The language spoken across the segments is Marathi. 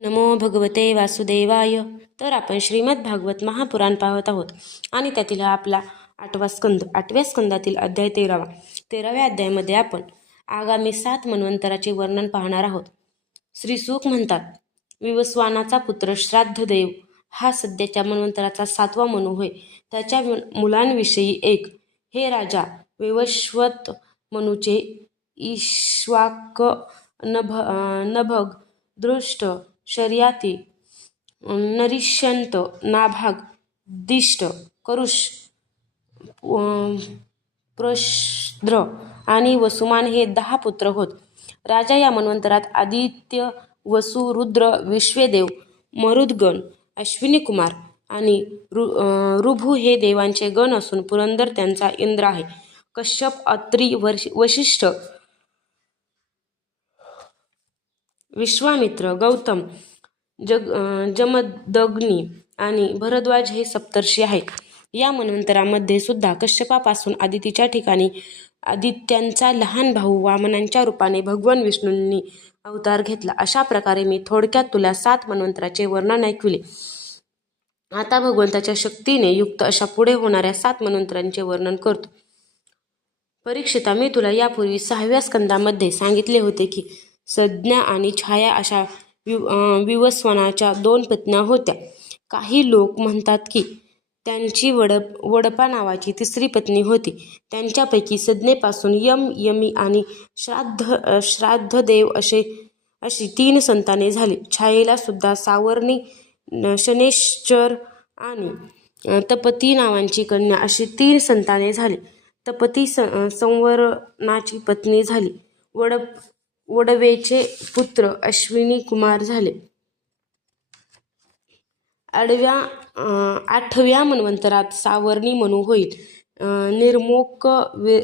नमो भगवते वासुदेवाय. तर आपण श्रीमद भागवत महापुराण पाहत आहोत. आणि त्यातील हा आपला आठवा स्कंद आठव्या स्कंदातील अध्याय तेरावा. तेराव्या अध्यायामध्ये आपण आगामी सात मन्वंतराचे वर्णन पाहणार आहोत. श्री सुख म्हणतात विवस्वानाचा पुत्र श्राद्धदेव हा सध्याच्या मन्वंतराचा सातवा मनू होय. त्याच्या मुलांविषयी एक हे राजा विवश्वत मनूचे ईश्वाक नभ नभग दृष्ट शर्याती नरिष्यंत नाभाग दिष्ट करुष अं, प्रश्द्र आणि वसुमान हे दहा पुत्र होत. राजा या मन्वंतरात आदित्य वसु रुद्र विश्वेदेव मरुद्गण अश्विनी कुमार आणि रु रुभू ऋभू हे देवांचे गण असून पुरंदर त्यांचा इंद्र आहे. कश्यप अत्री वर्ष वशिष्ठ विश्वामित्र गौतम जग जमदग्नी आणि भरद्वाज हे सप्तर्षी आहेत. या मनंतरामध्ये सुद्धा कश्यपापासून आदितीच्या ठिकाणी आदित्यांचा लहान भाऊ वामनांच्या रूपाने भगवान विष्णूंनी अवतार घेतला. अशा प्रकारे मी थोडक्यात तुला सात मन्वंतराचे वर्णन ऐकविले. आता भगवंताच्या शक्तीने युक्त अशा पुढे होणाऱ्या सात मन्वंतरांचे वर्णन करतो. परीक्षिता मी तुला यापूर्वी सहाव्या स्कंदामध्ये सांगितले होते की संज्ञा आणि छाया अशा विव विवस्वनाच्या दोन पत्न्या होत्या. काही लोक म्हणतात की त्यांची वडप वडपा नावाची तिसरी पत्नी होती. त्यांच्यापैकी संज्ञेपासून यम यमी आणि श्राद्ध श्राद्धदेव असे अशी तीन संताने झाली. छायेला सुद्धा सावर्णी शनेश्चर आणि तपती नावांची कन्या अशी तीन संताने झाली. तपती स संवरणाची पत्नी झाली. वडप वडवेचे पुत्र अश्विनी कुमार झाले. आडव्या अं, आठव्या मन्वंतरात सावर्णी मनू होईल. निर्मोक वि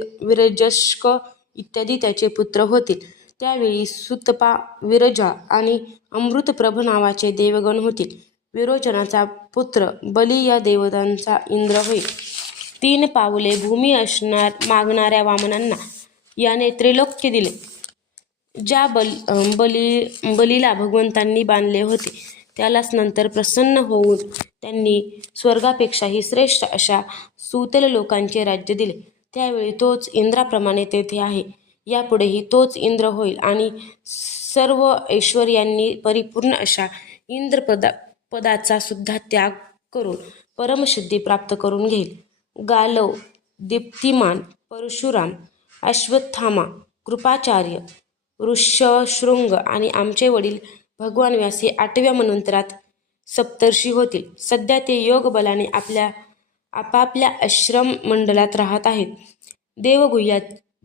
इत्यादी त्याचे पुत्र होतील. त्यावेळी सुतपा विरजा आणि अमृतप्रभ नावाचे देवगण होतील. विरोचनाचा पुत्र बली या देवतांचा इंद्र होईल. तीन पावले भूमी असणार मागणाऱ्या वामनांना याने त्रिलोक्य दिले. ज्या बल बली बलीला भगवंतांनी बांधले होते त्यालाच नंतर प्रसन्न होऊन त्यांनी स्वर्गापेक्षाही श्रेष्ठ अशा सुतल लोकांचे राज्य दिले. त्यावेळी तोच इंद्राप्रमाणे तेथे आहे. यापुढेही तोच इंद्र होईल आणि सर्व ऐश्वर्यांनी परिपूर्ण अशा इंद्रपदा पदाचा सुद्धा त्याग करून परमसिद्धी प्राप्त करून घेईल. गालव दीप्तिमान परशुराम अश्वत्थामा कृपाचार्य ऋष्यशृंग आणि आमचे वडील भगवान व्यास हे आठव्या मनंतरात सप्तर्षी होतील. सध्या ते योग बलाने आपल्या आपापल्या आश्रम मंडलात राहत आहेत. देवगुह्या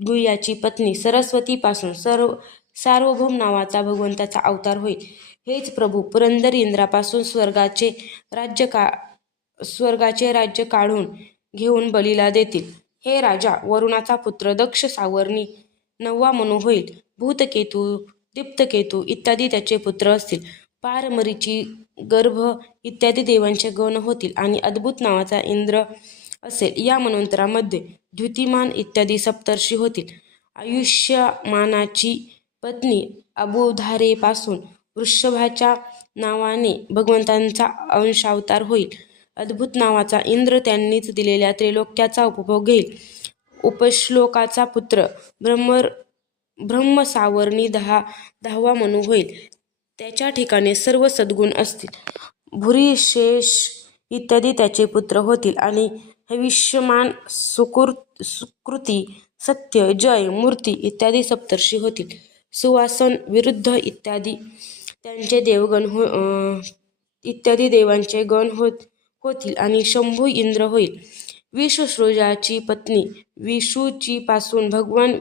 गुह्याची पत्नी सरस्वतीपासून सर्व सार्वभौम नावाचा भगवंताचा अवतार होईल. हेच प्रभू पुरंदर इंद्रापासून स्वर्गाचे राज्य का स्वर्गाचे राज्य काढून घेऊन बलीला देतील. हे राजा वरुणाचा पुत्र दक्ष सावरणी नववा मनू होईल. भूतकेतू दीप्तकेतू इत्यादी त्याचे पुत्र असतील. पारमरीची गर्भ इत्यादी देवांचे गण होतील आणि अद्भुत नावाचा इंद्र असेल. या मनोंतरामध्ये द्युतिमान इत्यादी सप्तर्षी होतील. आयुष्यमानाची पत्नी अबुधारेपासून वृषभाच्या नावाने भगवंतांचा अंशावतार होईल. अद्भुत नावाचा इंद्र त्यांनीच दिलेल्या त्रैलोक्याचा उपभोग घेईल. उपश्लोकाचा पुत्र ब्रह्मर ब्रह्मसावर्णी दहा दहावा मनू होईल. त्याच्या ठिकाणी सर्व सद्गुण असतील. भूरिशेष इत्यादी त्याचे पुत्र होतील आणि हविष्यमान सुकृ सुकृती सत्य जय मूर्ती इत्यादी सप्तर्षी होतील. सुवासन विरुद्ध इत्यादी त्यांचे देवगण हो इत्यादी देवांचे गण होत होतील आणि शंभू इंद्र होईल. विश्वसृजाची पत्नी विषूची पासून भगवान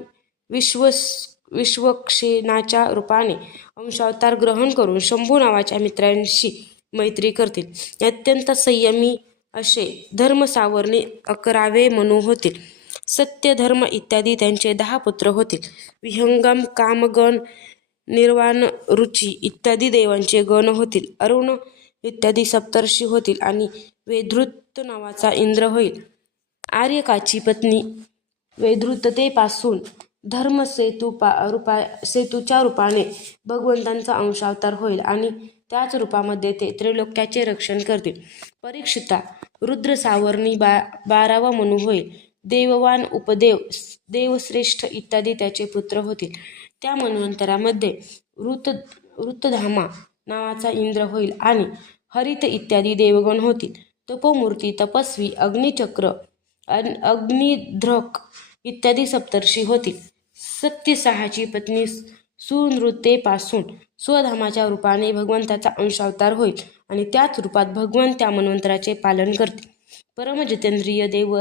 विश्वस विश्वक्षेनाच्या रूपाने अंशावतार ग्रहण करून शंभू नावाच्या मित्रांशी मैत्री करतील. अत्यंत संयमी असे धर्मसावरणे अकरावे मनू होतील. सत्य धर्म इत्यादी त्यांचे दहा पुत्र होतील. विहंगम कामगण निर्वाण रुची इत्यादी देवांचे गण होतील. अरुण इत्यादी सप्तर्षी होतील आणि वेधृत नावाचा इंद्र होईल. आर्यकाची पत्नी वैधृततेपासून धर्मसेतू पा रूपा सेतूच्या रूपाने भगवंतांचा अंशावतार होईल आणि त्याच रूपामध्ये ते त्रैलोक्याचे रक्षण करतील. परीक्षिता रुद्र सावरणी बा बारावा मनू होईल. देववान उपदेव देवश्रेष्ठ इत्यादी त्याचे पुत्र होतील. त्या मनवंतरामध्ये ऋत ऋतधामा नावाचा इंद्र होईल आणि हरित इत्यादी देवगण होतील. तपोमूर्ती तपस्वी अग्निचक्र अन अग्निध्रक इत्यादी सप्तर्षी होतील सत्यसहाची पत्नी सुनृतेपासून स्वधामाच्या रूपाने भगवंताचा अंशावतार होईल आणि त्याच रूपात भगवान त्या मन्वंतराचे पालन करते परमजितेंद्रिय देव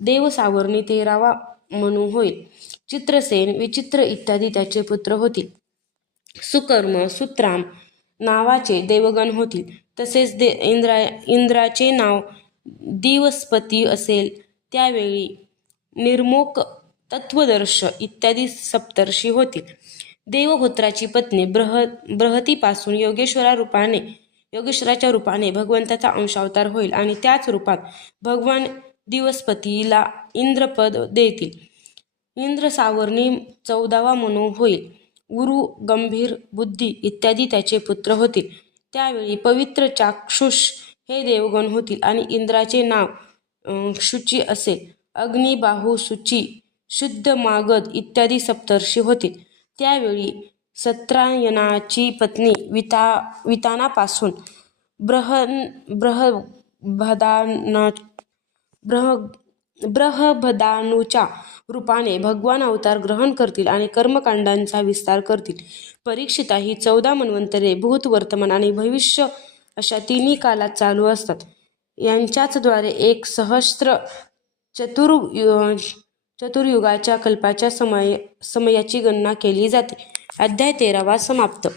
देवसावरणी तेरावा मनु होईल. चित्रसेन विचित्र इत्यादी त्याचे पुत्र होतील. सुकर्म सुत्राम नावाचे देवगण होतील. तसेच दे इंद्रा इंद्राचे नाव दिवस्पती असेल. त्यावेळी निर्मोक तत्वदर्श इत्यादी सप्तर्षी होतील. देवपुत्राची पत्नी ब्रह ब्रहतीपासून योगेश्वरा रूपाने योगेश्वराच्या रूपाने भगवंताचा अंशावतार होईल आणि त्याच रूपात भगवान दिवसपतीला इंद्रपद देतील. इंद्र सावर्णी चौदावा मनू होईल. गुरु गंभीर बुद्धी इत्यादी त्याचे पुत्र होतील. त्यावेळी पवित्र चाक्षुष हे देवगण होतील आणि इंद्राचे नाव शुची असेल. अग्निबाहू सूची सुची शुद्ध मागद इत्यादी सप्तर्षी होतील त्यावेळी सत्रायनाची पत्नी विता वितानापासून ब्रहन ब्रहभदाना ब्रह ब्रहभदानूच्या रूपाने भगवान अवतार ग्रहण करतील आणि कर्मकांडांचा विस्तार करतील. परीक्षिता ही चौदा मन्वंतरे भूत वर्तमान आणि भविष्य अशा तिन्ही कालात चालू असतात. यांच्याचद्वारे एक सहस्त्र चतुर चतुर्युगाच्या कल्पाच्या समय समयाची गणना केली जाते. अध्याय तेरावा समाप्त.